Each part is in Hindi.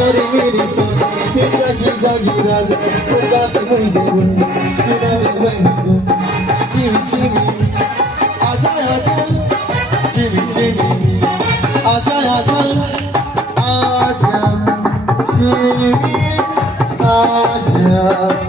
Shari meri sa, jagi jagi raga, pugati mujhe gun, sunani mainu, chimi chimi, aja aja, chimi chimi, aja aja, aja, chimi, aja.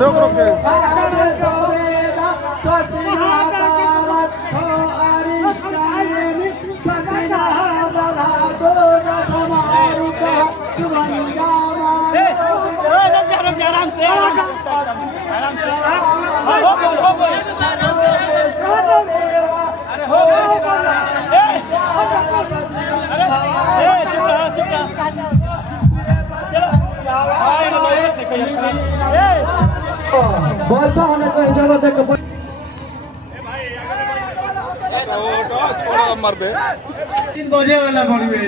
रोक रोक बोलता होने को इजाजत है कि थोड़ा मर बे 3 बजे वाला पड़वे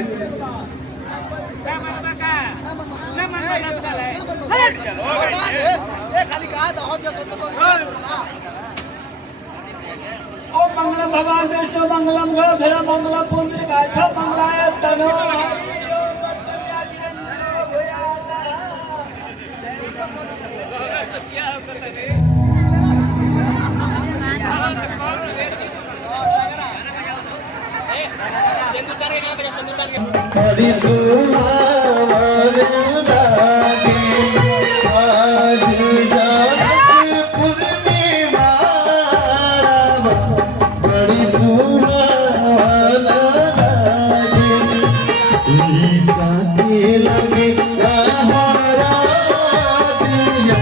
खाली कहा था और जैसे तो ओम मंगलम भगवान विष्णु मंगलम गो भेला मंगलम पुंडरीका छ मंगलाय तनो बड़ी सुहावने लागे आज जनकपुर में मारा बड़ी सुहावने लागे सीता के लगे हमारा दिया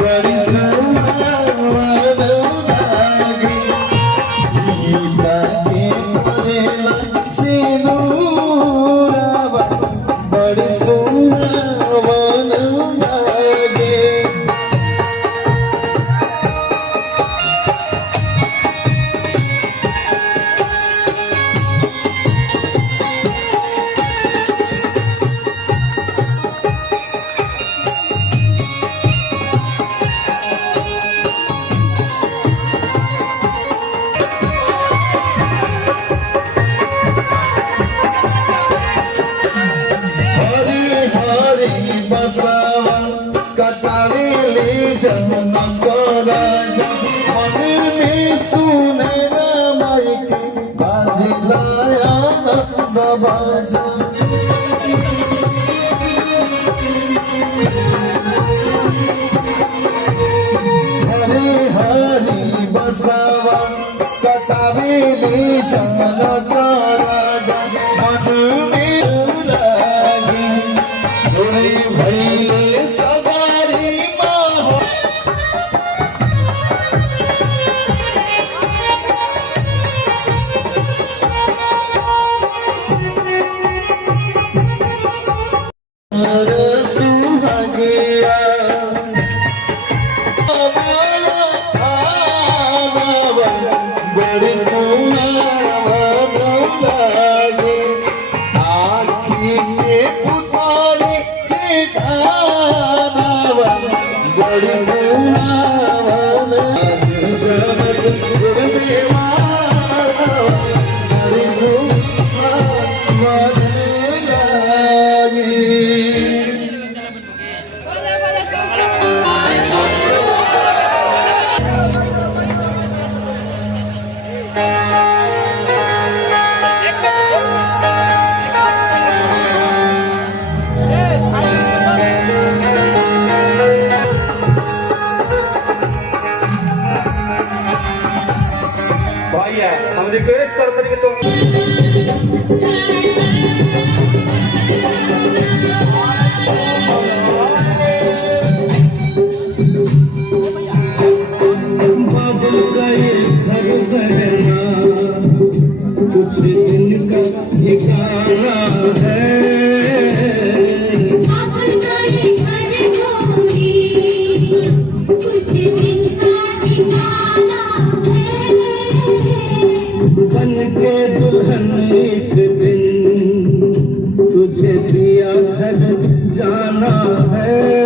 बड़ी सुहावने लागे सीता के मरेला सिंदूरा बड़ी सुहावन लागे बसावा कटारे ले जनक राजा मन में सुने माइक बाजिलाया नंद बाजा हरे हरी बसावा कटारे ले जनक राजा मन में भैले सगारी माहो सुहागिया बड़े सोना आखी के जाना है।